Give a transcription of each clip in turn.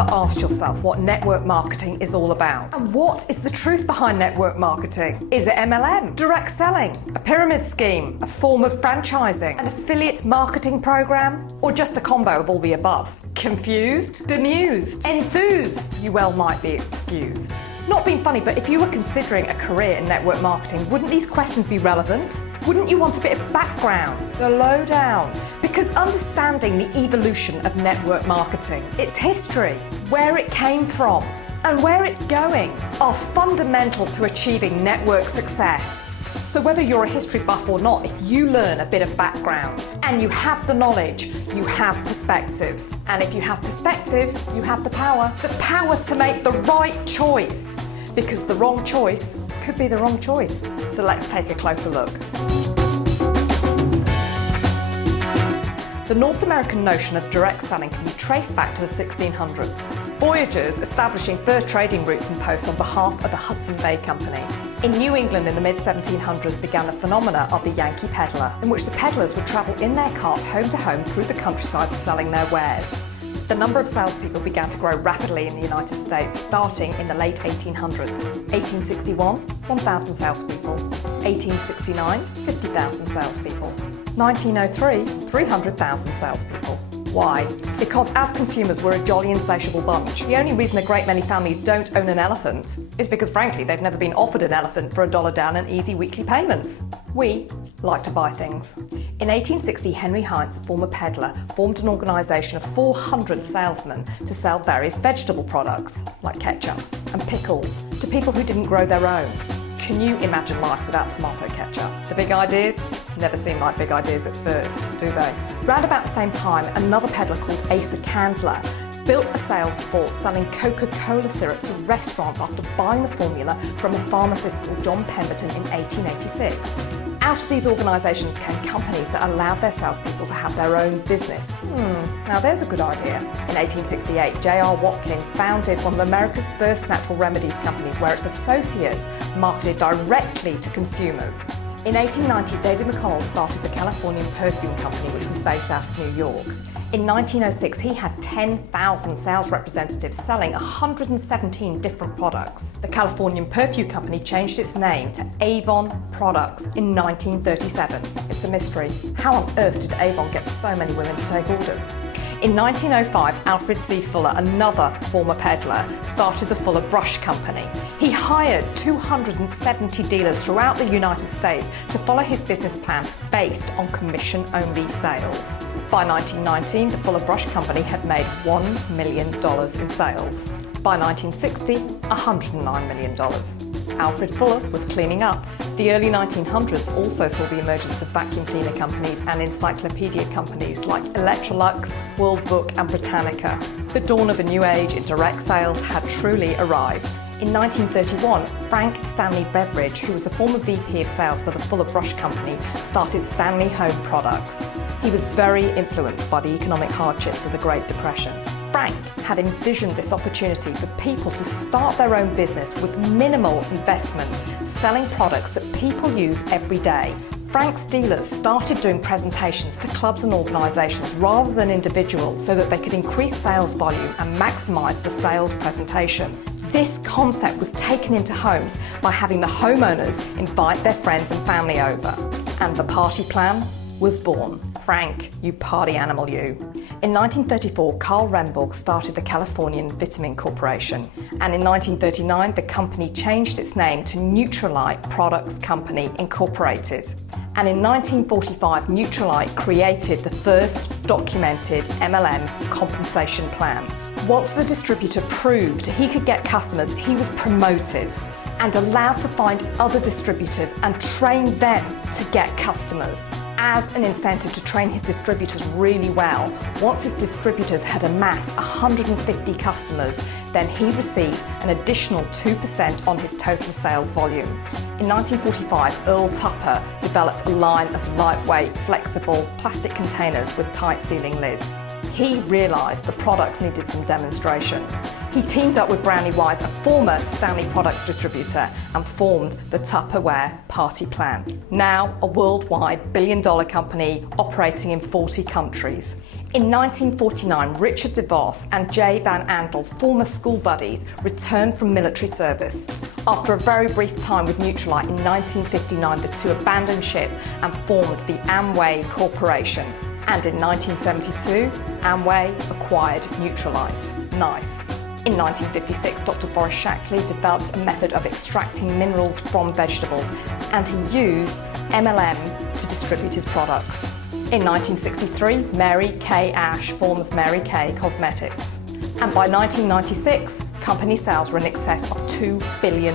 ever asked yourself what network marketing is all about? And what is the truth behind network marketing? Is it MLM, direct selling, a pyramid scheme, a form of franchising, an affiliate marketing program, or just a combo of all the above? Confused? Bemused? Enthused? You well might be excused. Not being funny, but if you were considering a career in network marketing, wouldn't these questions be relevant? Wouldn't you want a bit of background, the lowdown? Because understanding the evolution of network marketing, its history, where it came from, and where it's going, are fundamental to achieving network success. So whether you're a history buff or not, if you learn a bit of background and you have the knowledge, you have perspective. And if you have perspective, you have the power to make the right choice. Because the wrong choice could be the wrong choice. So let's take a closer look. The North American notion of direct selling can be traced back to the 1600s. Voyagers establishing fur trading routes and posts on behalf of the Hudson Bay Company. In New England in the mid-1700s began the phenomena of the Yankee peddler, in which the peddlers would travel in their cart home to home through the countryside selling their wares. The number of salespeople began to grow rapidly in the United States, starting in the late 1800s. 1861, 1,000 salespeople. 1869, 50,000 salespeople. 1903, 300,000 salespeople. Why? Because as consumers, we're a jolly insatiable bunch. The only reason a great many families don't own an elephant is because, frankly, they've never been offered an elephant for $1 down and easy weekly payments. We like to buy things. In 1860, Henry Heinz, a former peddler, formed an organisation of 400 salesmen to sell various vegetable products, like ketchup and pickles, to people who didn't grow their own. Can you imagine life without tomato ketchup? The big ideas never seem like big ideas at first, do they? Round about the same time, another peddler called Asa Candler built a sales force selling Coca-Cola syrup to restaurants after buying the formula from a pharmacist called John Pemberton in 1886. Out of these organisations came companies that allowed their salespeople to have their own business. Now there's a good idea. In 1868, J.R. Watkins founded one of America's first natural remedies companies where its associates marketed directly to consumers. In 1890, David McConnell started the Californian Perfume Company, which was based out of New York. In 1906, he had 10,000 sales representatives selling 117 different products. The Californian Perfume Company changed its name to Avon Products in 1937. It's a mystery. How on earth did Avon get so many women to take orders? In 1905, Alfred C. Fuller, another former peddler, started the Fuller Brush Company. He hired 270 dealers throughout the United States to follow his business plan based on commission-only sales. By 1919, the Fuller Brush Company had made $1 million in sales. By 1960, $109 million. Alfred Fuller was cleaning up. The early 1900s also saw the emergence of vacuum cleaner companies and encyclopedia companies like Electrolux, World Book and Britannica. The dawn of a new age in direct sales had truly arrived. In 1931, Frank Stanley Beveridge, who was a former VP of sales for the Fuller Brush Company, started Stanley Home Products. He was very influenced by the economic hardships of the Great Depression. Frank had envisioned this opportunity for people to start their own business with minimal investment, selling products that people use every day. Frank's dealers started doing presentations to clubs and organisations rather than individuals so that they could increase sales volume and maximise the sales presentation. This concept was taken into homes by having the homeowners invite their friends and family over. And the party plan was born. Frank, you party animal you. In 1934, Carl Remborg started the Californian Vitamin Corporation, and in 1939, the company changed its name to Nutrilite Products Company Incorporated. And in 1945, Nutrilite created the first documented MLM compensation plan. Once the distributor proved he could get customers, he was promoted and allowed to find other distributors and train them to get customers. As an incentive to train his distributors really well, once his distributors had amassed 150 customers, then he received an additional 2% on his total sales volume. In 1945, Earl Tupper developed a line of lightweight, flexible plastic containers with tight sealing lids. he realised the products needed some demonstration. He teamed up with Brownie Wise, a former Stanley Products distributor, and formed the Tupperware Party Plan, now a worldwide billion-dollar company operating in 40 countries. In 1949, Richard DeVos and Jay Van Andel, former school buddies, returned from military service. After a very brief time with Nutrilite in 1959, the two abandoned ship and formed the Amway Corporation. And in 1972, Amway acquired Nutrilite. Nice. In 1956, Dr. Forrest Shackley developed a method of extracting minerals from vegetables, and he used MLM to distribute his products. In 1963, Mary Kay Ash forms Mary Kay Cosmetics. And by 1996, company sales were in excess of $2 billion.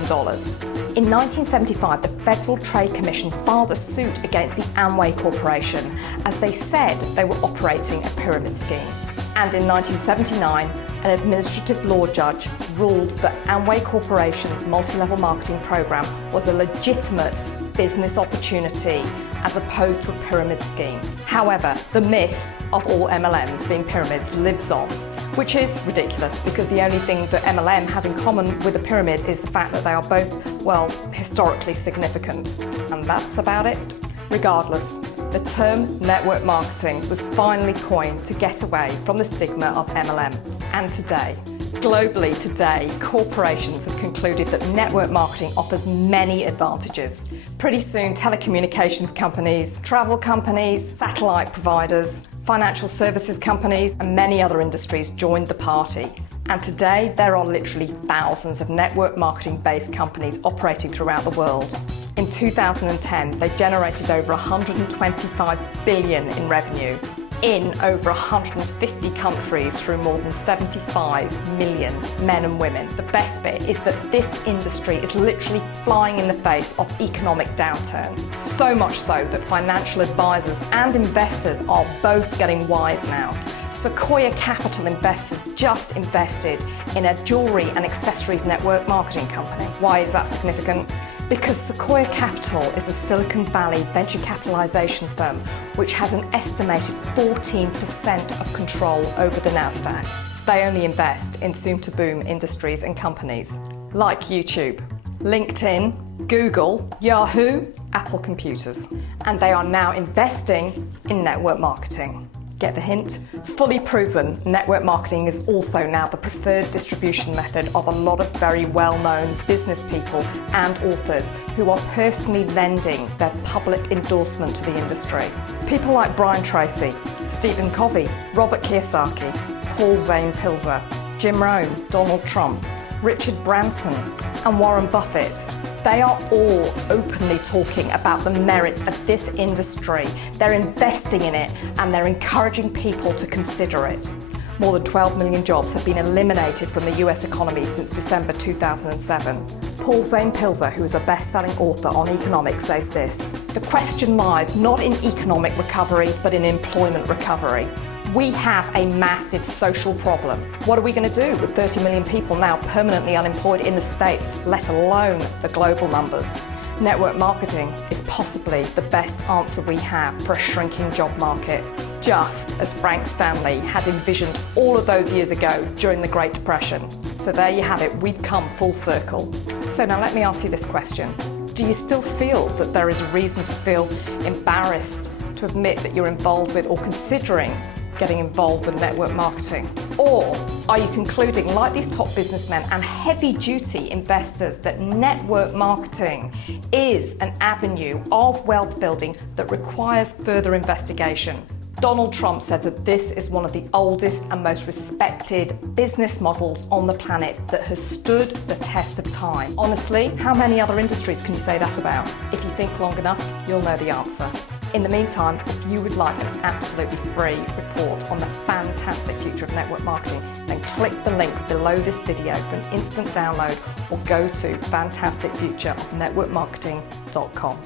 In 1975, the Federal Trade Commission filed a suit against the Amway Corporation as they said they were operating a pyramid scheme. And in 1979, an administrative law judge ruled that Amway Corporation's multi-level marketing program was a legitimate business opportunity as opposed to a pyramid scheme. However, the myth of all MLMs being pyramids lives on, which is ridiculous because the only thing that MLM has in common with a pyramid is the fact that they are both, well, historically significant. And that's about it. Regardless, the term network marketing was finally coined to get away from the stigma of MLM. And today, globally today, corporations have concluded that network marketing offers many advantages. Pretty soon, telecommunications companies, travel companies, satellite providers, financial services companies, and many other industries joined the party. And today, there are literally thousands of network marketing-based companies operating throughout the world. In 2010, they generated over $125 billion in revenue in over 150 countries through more than 75 million men and women. The best bit is that this industry is literally flying in the face of economic downturn. So much so that financial advisors and investors are both getting wise now. Sequoia Capital Investors just invested in a jewelry and accessories network marketing company. Why is that significant? Because Sequoia Capital is a Silicon Valley venture capitalization firm which has an estimated 14% of control over the NASDAQ. They only invest in soon-to-boom industries and companies like YouTube, LinkedIn, Google, Yahoo, Apple Computers. And they are now investing in network marketing. Get the hint? Fully proven, network marketing is also now the preferred distribution method of a lot of very well-known business people and authors who are personally lending their public endorsement to the industry. People like Brian Tracy, Stephen Covey, Robert Kiyosaki, Paul Zane Pilzer, Jim Rohn, Donald Trump, Richard Branson, and Warren Buffett. They are all openly talking about the merits of this industry. They're investing in it and they're encouraging people to consider it. More than 12 million jobs have been eliminated from the US economy since December 2007. Paul Zane Pilzer, who is a best-selling author on economics, says this: "The question lies not in economic recovery, but in employment recovery. We have a massive social problem. What are we going to do with 30 million people now permanently unemployed in the States, let alone the global numbers? Network marketing is possibly the best answer we have for a shrinking job market, just as Frank Stanley had envisioned all of those years ago during the Great Depression." So there you have it, we've come full circle. So now let me ask you this question. Do you still feel that there is a reason to feel embarrassed to admit that you're involved with or considering getting involved with network marketing? Or are you concluding, like these top businessmen and heavy-duty investors, that network marketing is an avenue of wealth building that requires further investigation? Donald Trump said that this is one of the oldest and most respected business models on the planet that has stood the test of time. Honestly, how many other industries can you say that about? If you think long enough, you'll know the answer. In the meantime, if you would like an absolutely free report on the fantastic future of network marketing, then click the link below this video for an instant download or go to fantasticfutureofnetworkmarketing.com.